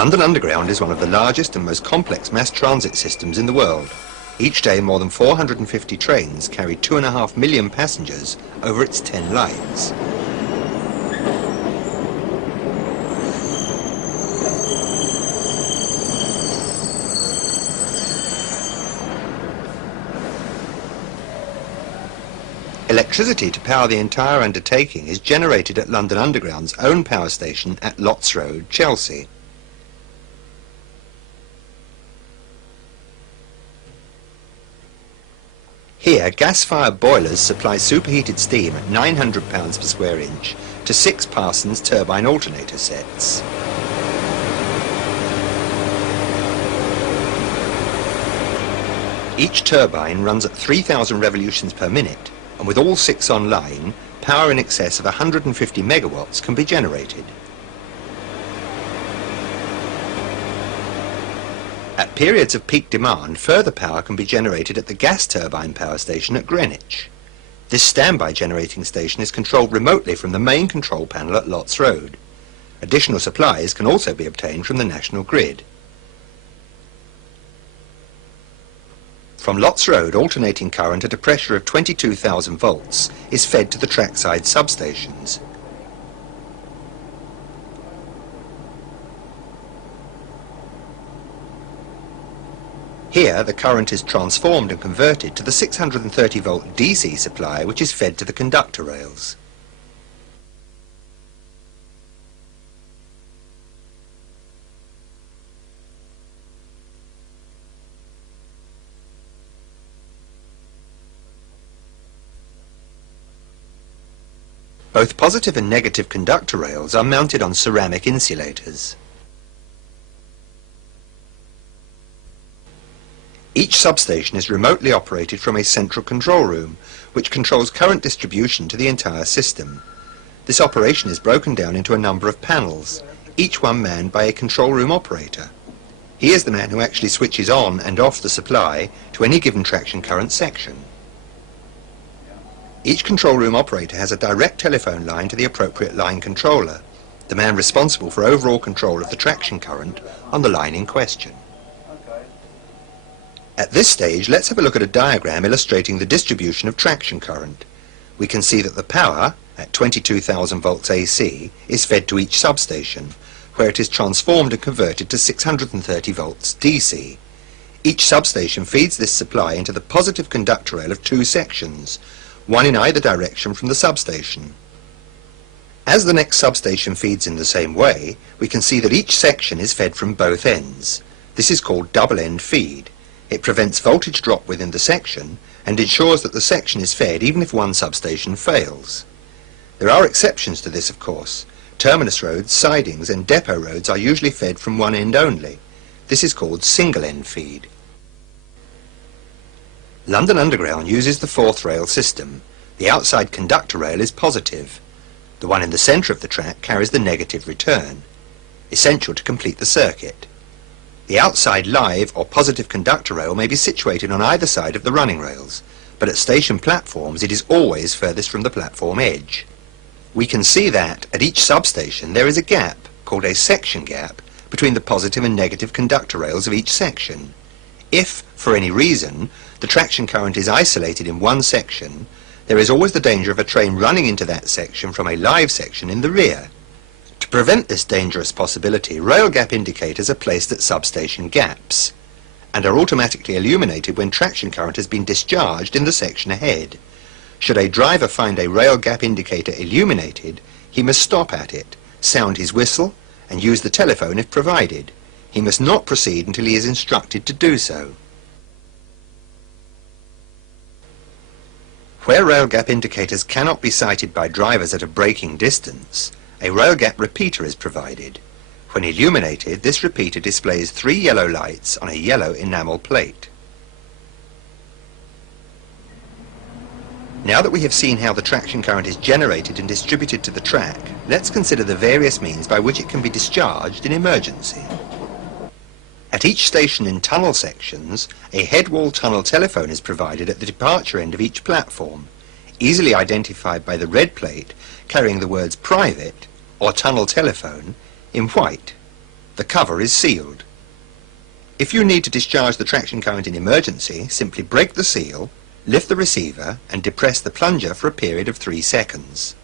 London Underground is one of the largest and most complex mass transit systems in the world. Each day more than 450 trains carry 2.5 million passengers over its 10 lines. Electricity to power the entire undertaking is generated at London Underground's own power station at Lots Road, Chelsea. Here, gas-fired boilers supply superheated steam at £900 per square inch to 6 Parsons turbine alternator sets. Each turbine runs at 3,000 revolutions per minute, and with all 6 online, power in excess of 150 megawatts can be generated. At periods of peak demand, further power can be generated at the gas turbine power station at Greenwich. This standby generating station is controlled remotely from the main control panel at Lots Road. Additional supplies can also be obtained from the national grid. From Lots Road, alternating current at a pressure of 22,000 volts is fed to the trackside substations. Here, the current is transformed and converted to the 630-volt DC supply, which is fed to the conductor rails. Both positive and negative conductor rails are mounted on ceramic insulators. Each substation is remotely operated from a central control room, which controls current distribution to the entire system. This operation is broken down into a number of panels, each one manned by a control room operator. He is the man who actually switches on and off the supply to any given traction current section. Each control room operator has a direct telephone line to the appropriate line controller, the man responsible for overall control of the traction current on the line in question. At this stage, let's have a look at a diagram illustrating the distribution of traction current. We can see that the power, at 22,000 volts AC, is fed to each substation, where it is transformed and converted to 630 volts DC. Each substation feeds this supply into the positive conductor rail of 2 sections, one in either direction from the substation. As the next substation feeds in the same way, we can see that each section is fed from both ends. This is called double-end feed. It prevents voltage drop within the section and ensures that the section is fed even if one substation fails. There are exceptions to this, of course. Terminus roads, sidings and depot roads are usually fed from one end only. This is called single-end feed. London Underground uses the 4th rail system. The outside conductor rail is positive. The one in the centre of the track carries the negative return, essential to complete the circuit. The outside live or positive conductor rail may be situated on either side of the running rails, but at station platforms it is always furthest from the platform edge. We can see that at each substation there is a gap, called a section gap, between the positive and negative conductor rails of each section. If, for any reason, the traction current is isolated in one section, there is always the danger of a train running into that section from a live section in the rear. To prevent this dangerous possibility, rail gap indicators are placed at substation gaps and are automatically illuminated when traction current has been discharged in the section ahead. Should a driver find a rail gap indicator illuminated, he must stop at it, sound his whistle and use the telephone if provided. He must not proceed until he is instructed to do so. Where rail gap indicators cannot be sighted by drivers at a braking distance, a rail gap repeater is provided. When illuminated, this repeater displays 3 yellow lights on a yellow enamel plate. Now that we have seen how the traction current is generated and distributed to the track, let's consider the various means by which it can be discharged in emergency. At each station in tunnel sections, a headwall tunnel telephone is provided at the departure end of each platform, easily identified by the red plate carrying the words private or tunnel telephone in white. the cover is sealed. If you need to discharge the traction current in emergency, simply break the seal, lift the receiver and depress the plunger for a period of 3 seconds.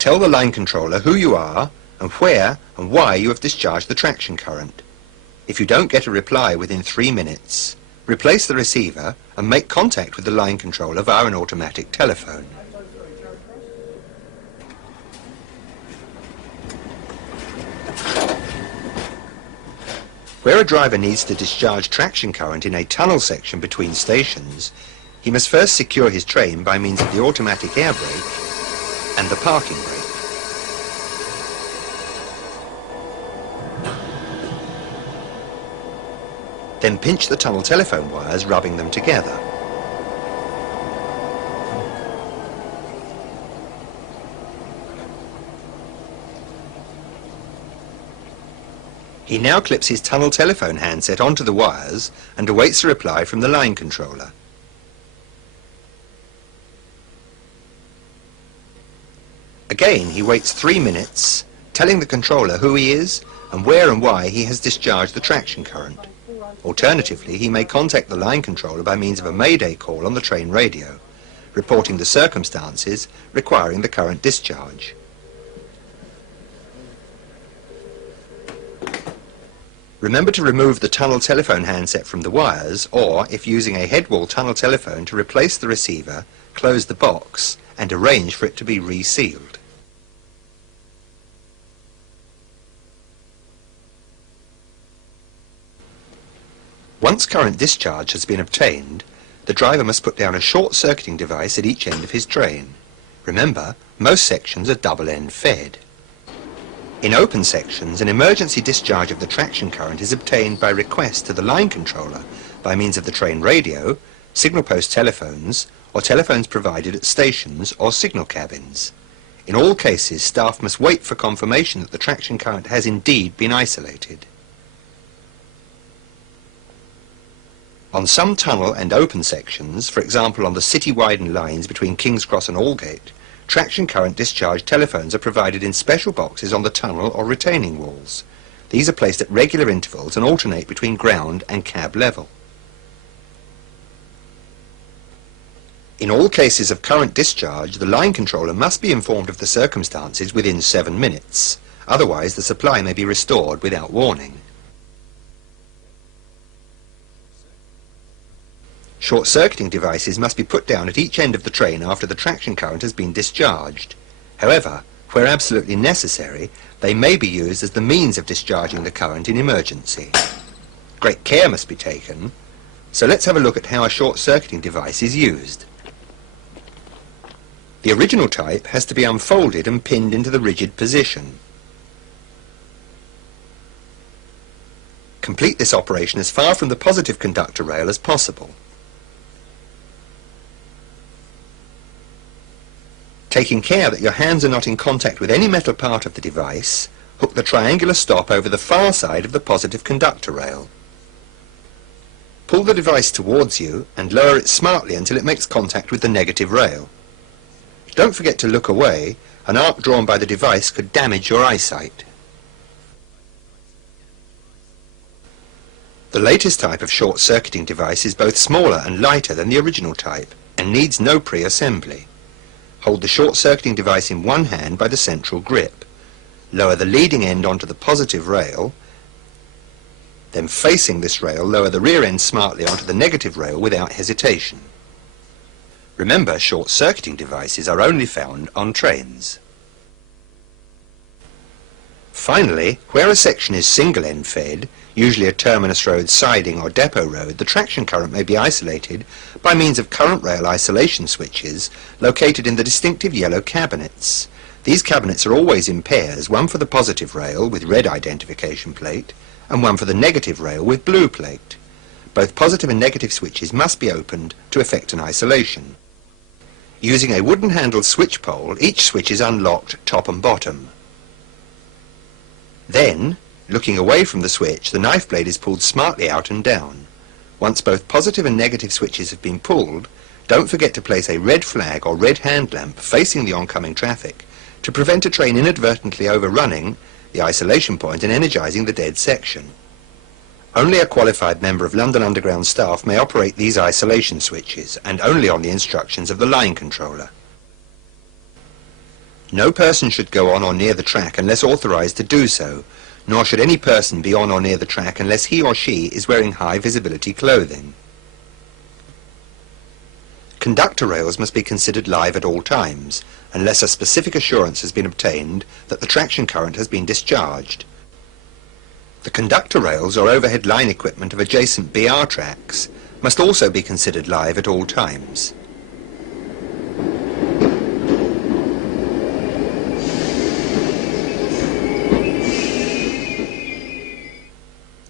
Tell the line controller who you are and where and why you have discharged the traction current. If you don't get a reply within 3 minutes, replace the receiver and make contact with the line controller via an automatic telephone. Where a driver needs to discharge traction current in a tunnel section between stations, he must first secure his train by means of the automatic air brake and the parking brake. Then pinch the tunnel telephone wires, rubbing them together. He now clips his tunnel telephone handset onto the wires and awaits a reply from the line controller. Again, he waits 3 minutes, telling the controller who he is and where and why he has discharged the traction current. Alternatively, he may contact the line controller by means of a mayday call on the train radio, reporting the circumstances requiring the current discharge. Remember to remove the tunnel telephone handset from the wires, or, if using a headwall tunnel telephone, to replace the receiver, close the box and arrange for it to be resealed. Once current discharge has been obtained, the driver must put down a short-circuiting device at each end of his train. Remember, most sections are double-end fed. In open sections, an emergency discharge of the traction current is obtained by request to the line controller by means of the train radio, signal post telephones, or telephones provided at stations or signal cabins. In all cases, staff must wait for confirmation that the traction current has indeed been isolated. On some tunnel and open sections, for example on the city-widened lines between King's Cross and Aldgate, traction current discharge telephones are provided in special boxes on the tunnel or retaining walls. These are placed at regular intervals and alternate between ground and cab level. In all cases of current discharge, the line controller must be informed of the circumstances within 7 minutes. Otherwise, the supply may be restored without warning. Short-circuiting devices must be put down at each end of the train after the traction current has been discharged. However, where absolutely necessary, they may be used as the means of discharging the current in emergency. Great care must be taken, so let's have a look at how a short-circuiting device is used. The original type has to be unfolded and pinned into the rigid position. Complete this operation as far from the positive conductor rail as possible. Taking care that your hands are not in contact with any metal part of the device, hook the triangular stop over the far side of the positive conductor rail. Pull the device towards you and lower it smartly until it makes contact with the negative rail. Don't forget to look away. An arc drawn by the device could damage your eyesight. The latest type of short-circuiting device is both smaller and lighter than the original type and needs no pre-assembly. Hold the short-circuiting device in one hand by the central grip. Lower the leading end onto the positive rail, then facing this rail, lower the rear end smartly onto the negative rail without hesitation. Remember, short-circuiting devices are only found on trains. Finally, where a section is single-end fed, usually a terminus road siding or depot road, the traction current may be isolated by means of current rail isolation switches located in the distinctive yellow cabinets. These cabinets are always in pairs, one for the positive rail with red identification plate and one for the negative rail with blue plate. Both positive and negative switches must be opened to effect an isolation. Using a wooden-handled switch pole, each switch is unlocked top and bottom. Then, looking away from the switch, the knife blade is pulled smartly out and down. Once both positive and negative switches have been pulled, Don't forget to place a red flag or red hand lamp facing the oncoming traffic to prevent a train inadvertently overrunning the isolation point and energising the dead section. Only a qualified member of London Underground staff may operate these isolation switches, and only on the instructions of the line controller. No person should go on or near the track unless authorised to do so, nor should any person be on or near the track unless he or she is wearing high visibility clothing. Conductor rails must be considered live at all times, unless a specific assurance has been obtained that the traction current has been discharged. The conductor rails or overhead line equipment of adjacent BR tracks must also be considered live at all times.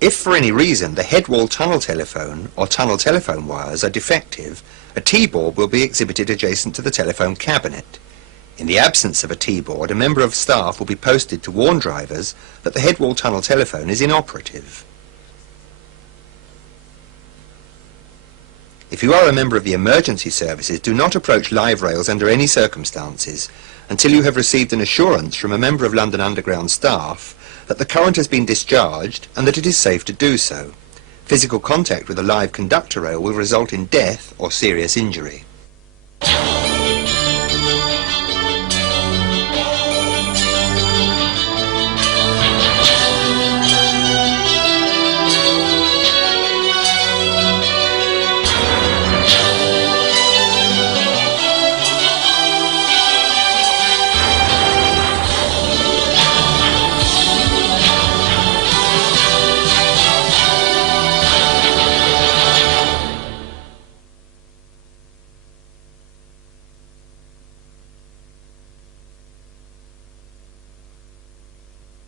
If for any reason the headwall tunnel telephone or tunnel telephone wires are defective, a T-board will be exhibited adjacent to the telephone cabinet. In the absence of a T-board, a member of staff will be posted to warn drivers that the headwall tunnel telephone is inoperative. If you are a member of the emergency services, do not approach live rails under any circumstances until you have received an assurance from a member of London Underground staff that the current has been discharged and that it is safe to do so. Physical contact with a live conductor rail will result in death or serious injury.